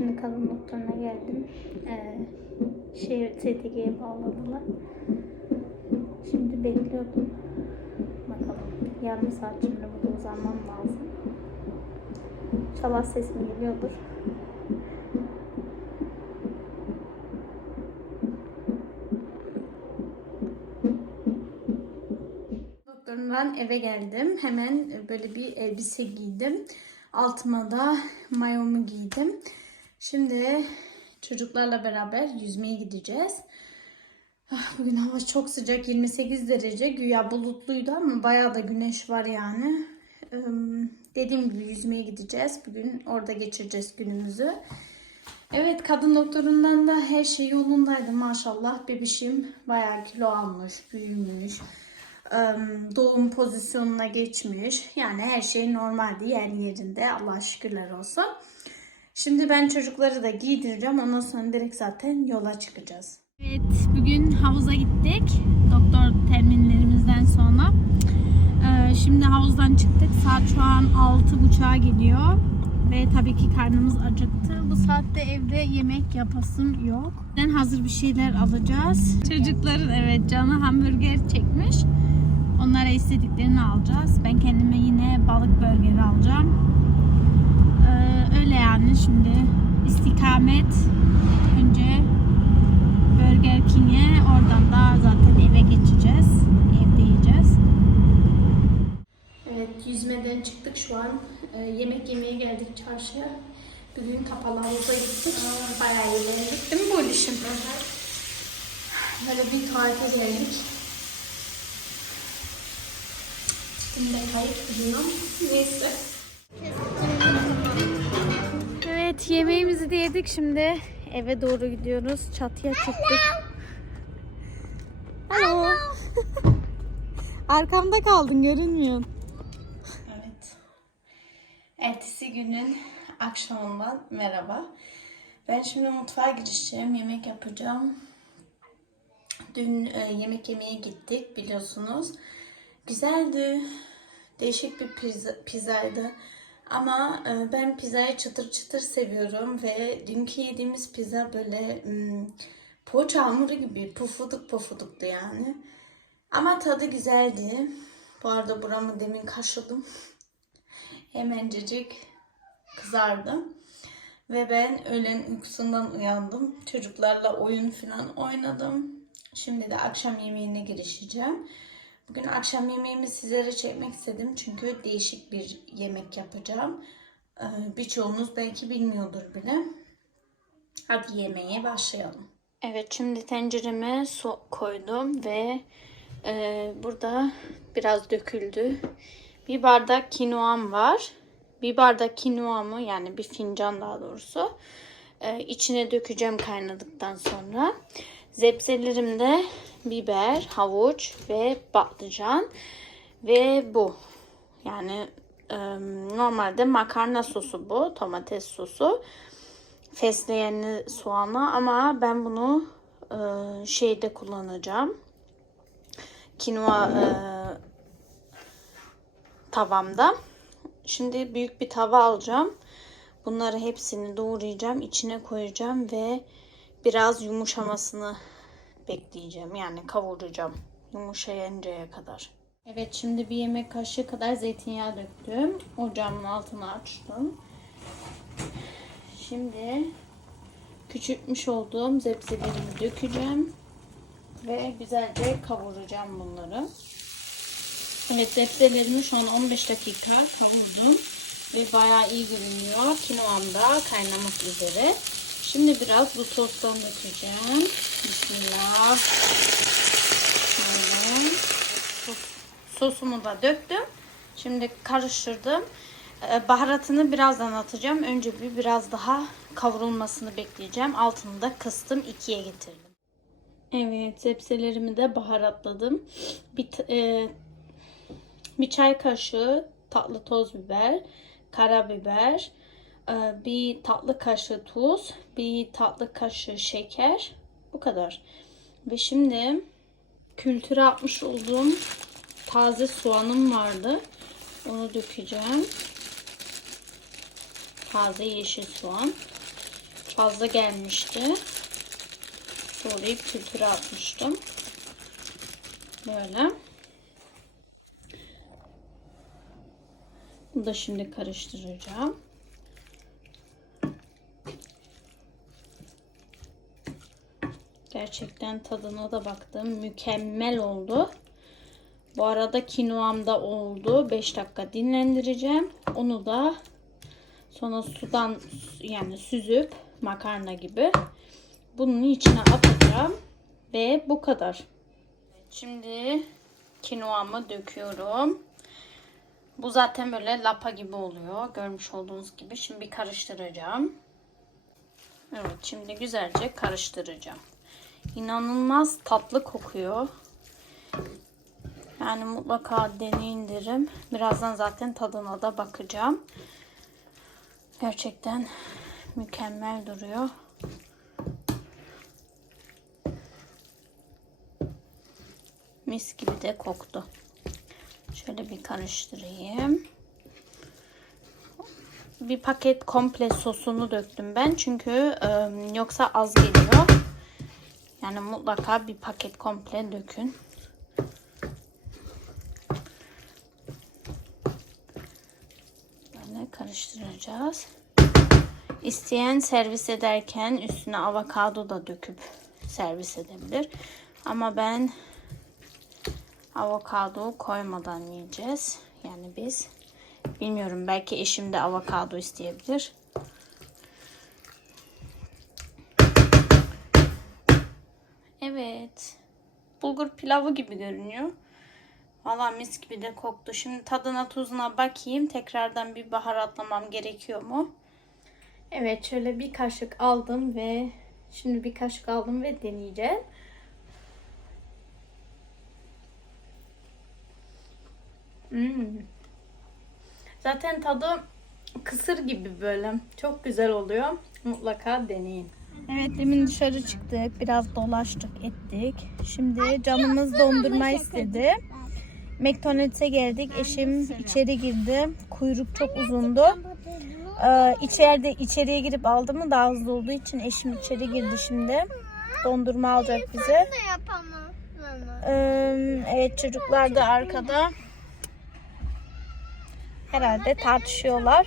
Şimdi kadın doktoruna geldim. Ee, şey STG'ye bağladılar. Şimdi bekliyordum. Bakalım. Yarım saat şimdi burada uzanmam lazım. İnşallah sesim geliyordur. Doktorumdan eve geldim. Hemen böyle bir elbise giydim. Altıma da mayomu giydim. Şimdi çocuklarla beraber yüzmeye gideceğiz. Ah, Bugün hava çok sıcak 28 derece güya bulutluydu ama bayağı da güneş var yani. Dediğim gibi yüzmeye gideceğiz. Bugün orada geçireceğiz günümüzü. Evet kadın doktorundan da her şey yolundaydı maşallah. Bebişim bayağı kilo almış, büyümüş. Doğum pozisyonuna geçmiş. Yani her şey normaldi yerli yerinde. Allah şükürler olsun. Şimdi ben çocukları da giydireceğim. Ondan sonra direkt zaten yola çıkacağız. Evet, bugün havuza gittik. Doktor terminlerimizden sonra. Ee, şimdi havuzdan çıktık. Saat şu an 6.30'a geliyor. Ve tabii ki karnımız acıktı. Bu saatte evde yemek yapasım yok. Ben hazır bir şeyler alacağız. Çocukların evet canı hamburger çekmiş. Onlara istediklerini alacağız. Ben kendime yine balık burgeri alacağım. Ee, öyle yani şimdi istikamet önce Burger King'e oradan da zaten eve geçeceğiz. Evde yiyeceğiz. Evet yüzmeden çıktık şu an. Ee, yemek yemeye geldik çarşıya. Bugün kapalı havuza gittik. Bayağı eğlendik değil mi bu işim? Böyle bir tuvalete geldik. Şimdi kayıp duruyor. Neyse. Evet yemeğimizi de yedik şimdi eve doğru gidiyoruz. Çatıya çıktık. Alo. Arkamda kaldın görünmüyorsun. Evet. Ertesi günün akşamından merhaba. Ben şimdi mutfağa girişeceğim. Yemek yapacağım. Dün e, yemek yemeye gittik biliyorsunuz. Güzeldi. Değişik bir pizza, pizzaydı. Ama e, ben pizzayı çıtır çıtır seviyorum ve dünkü yediğimiz pizza böyle hmm, poğaça hamuru gibi pufuduk pufuduktu yani. Ama tadı güzeldi. Bu arada buramı demin kaşıdım. Hemencecik kızardı. Ve ben öğlen uykusundan uyandım. Çocuklarla oyun falan oynadım. Şimdi de akşam yemeğine girişeceğim. Bugün akşam yemeğimi sizlere çekmek istedim. Çünkü değişik bir yemek yapacağım. Ee, Birçoğunuz belki bilmiyordur bile. Hadi yemeğe başlayalım. Evet şimdi tencereme su koydum ve e, burada biraz döküldü. Bir bardak kinoam var. Bir bardak kinoamı yani bir fincan daha doğrusu e, içine dökeceğim kaynadıktan sonra. Zepselerimde biber, havuç ve patlıcan ve bu. Yani e, normalde makarna sosu bu, domates sosu. Fesleğenli soğanı ama ben bunu e, şeyde kullanacağım. Kinoa e, tavamda. Şimdi büyük bir tava alacağım. Bunları hepsini doğrayacağım, içine koyacağım ve biraz yumuşamasını bekleyeceğim. Yani kavuracağım yumuşayıncaya kadar. Evet şimdi bir yemek kaşığı kadar zeytinyağı döktüm. Ocağımın altını açtım. Şimdi küçültmüş olduğum zepselerimi dökeceğim. Ve güzelce kavuracağım bunları. Evet zepselerimi şu an 15 dakika kavurdum. Ve bayağı iyi görünüyor. Kinoam da kaynamak üzere. Şimdi biraz bu sostan dökeceğim. Bismillah. Şöyle. Sosumu da döktüm. Şimdi karıştırdım. Ee, Baharatını birazdan atacağım. Önce bir biraz daha kavrulmasını bekleyeceğim. Altını da kıstım. ikiye getirdim. Evet, zepselerimi de baharatladım. Bir, e, bir çay kaşığı tatlı toz biber, karabiber, bir tatlı kaşığı tuz, bir tatlı kaşığı şeker. Bu kadar. Ve şimdi kültüre atmış olduğum taze soğanım vardı. Onu dökeceğim. Taze yeşil soğan. fazla gelmişti. Doğrayıp kültüre atmıştım. Böyle. Bunu da şimdi karıştıracağım. Gerçekten tadına da baktım. Mükemmel oldu. Bu arada kinoam da oldu. 5 dakika dinlendireceğim. Onu da sonra sudan yani süzüp makarna gibi bunun içine atacağım. Ve bu kadar. Şimdi kinoamı döküyorum. Bu zaten böyle lapa gibi oluyor. Görmüş olduğunuz gibi. Şimdi bir karıştıracağım. Evet şimdi güzelce karıştıracağım. İnanılmaz tatlı kokuyor. Yani mutlaka deneyin derim. Birazdan zaten tadına da bakacağım. Gerçekten mükemmel duruyor. Mis gibi de koktu. Şöyle bir karıştırayım. Bir paket komple sosunu döktüm ben. Çünkü e, yoksa az geliyor. Yani mutlaka bir paket komple dökün. Böyle karıştıracağız. İsteyen servis ederken üstüne avokado da döküp servis edebilir. Ama ben avokado koymadan yiyeceğiz. Yani biz bilmiyorum belki eşim de avokado isteyebilir. Evet. Bulgur pilavı gibi görünüyor. Valla mis gibi de koktu. Şimdi tadına tuzuna bakayım. Tekrardan bir baharatlamam gerekiyor mu? Evet şöyle bir kaşık aldım ve şimdi bir kaşık aldım ve deneyeceğim. Hmm. Zaten tadı kısır gibi böyle. Çok güzel oluyor. Mutlaka deneyin. Evet demin dışarı çıktık. Biraz dolaştık ettik. Şimdi canımız dondurma istedi. McDonald's'e geldik. Eşim içeri girdi. Kuyruk çok uzundu. Ee, içeride içeriye girip aldı mı daha hızlı olduğu için eşim içeri girdi şimdi. Dondurma alacak bize. Ee, evet çocuklar da arkada. Herhalde tartışıyorlar.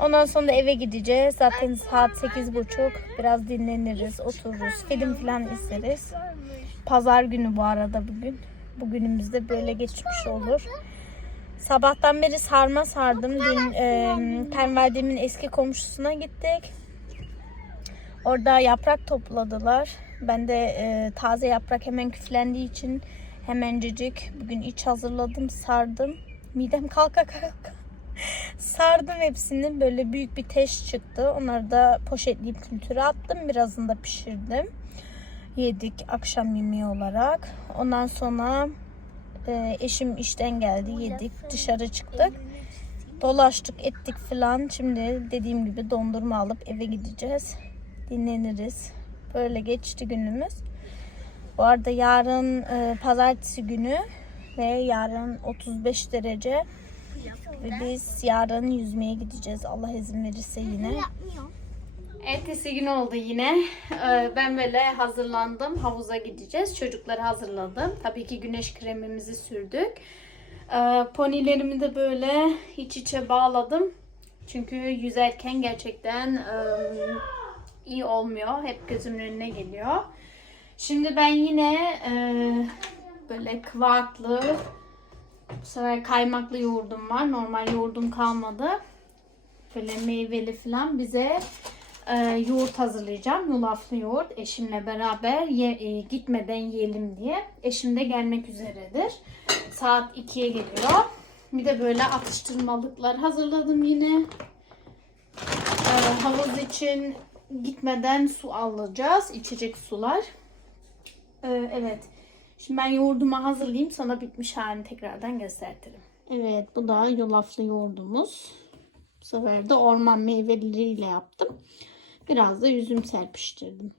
Ondan sonra eve gideceğiz. Zaten saat 8.30. Biraz dinleniriz, otururuz, film falan izleriz. Pazar günü bu arada bugün. Bugünümüz de böyle geçmiş olur. Sabahtan beri sarma sardım. Dün e, kayınvalidemin eski komşusuna gittik. Orada yaprak topladılar. Ben de e, taze yaprak hemen küflendiği için hemencecik bugün iç hazırladım, sardım. Midem kalka kalka. Sardım hepsini. Böyle büyük bir teş çıktı. Onları da poşetleyip kültüre attım. Birazını da pişirdim. Yedik akşam yemeği olarak. Ondan sonra e, eşim işten geldi. Yedik. Dışarı çıktık. Dolaştık ettik falan. Şimdi dediğim gibi dondurma alıp eve gideceğiz. Dinleniriz. Böyle geçti günümüz. Bu arada yarın e, pazartesi günü ve yarın 35 derece ve biz yarın yüzmeye gideceğiz. Allah izin verirse yine. Yapmıyor. Ertesi gün oldu yine. Ee, Ben böyle hazırlandım. Havuza gideceğiz. Çocukları hazırladım. Tabii ki güneş kremimizi sürdük. Ee, Ponilerimi de böyle iç içe bağladım. Çünkü yüzerken gerçekten e, iyi olmuyor. Hep gözümün önüne geliyor. Şimdi ben yine e, böyle kıvaklı bu sefer kaymaklı yoğurdum var. Normal yoğurdum kalmadı. Böyle meyveli falan bize e, yoğurt hazırlayacağım. Yulaflı yoğurt eşimle beraber ye- e, gitmeden yiyelim diye. Eşim de gelmek üzeredir. Saat 2'ye geliyor. Bir de böyle atıştırmalıklar hazırladım yine. E, havuz için gitmeden su alacağız. İçecek sular. E, evet. Şimdi ben yoğurdumu hazırlayayım. Sana bitmiş halini tekrardan gösteririm. Evet bu da yulaflı yoğurdumuz. Bu sefer de orman meyveleriyle yaptım. Biraz da üzüm serpiştirdim.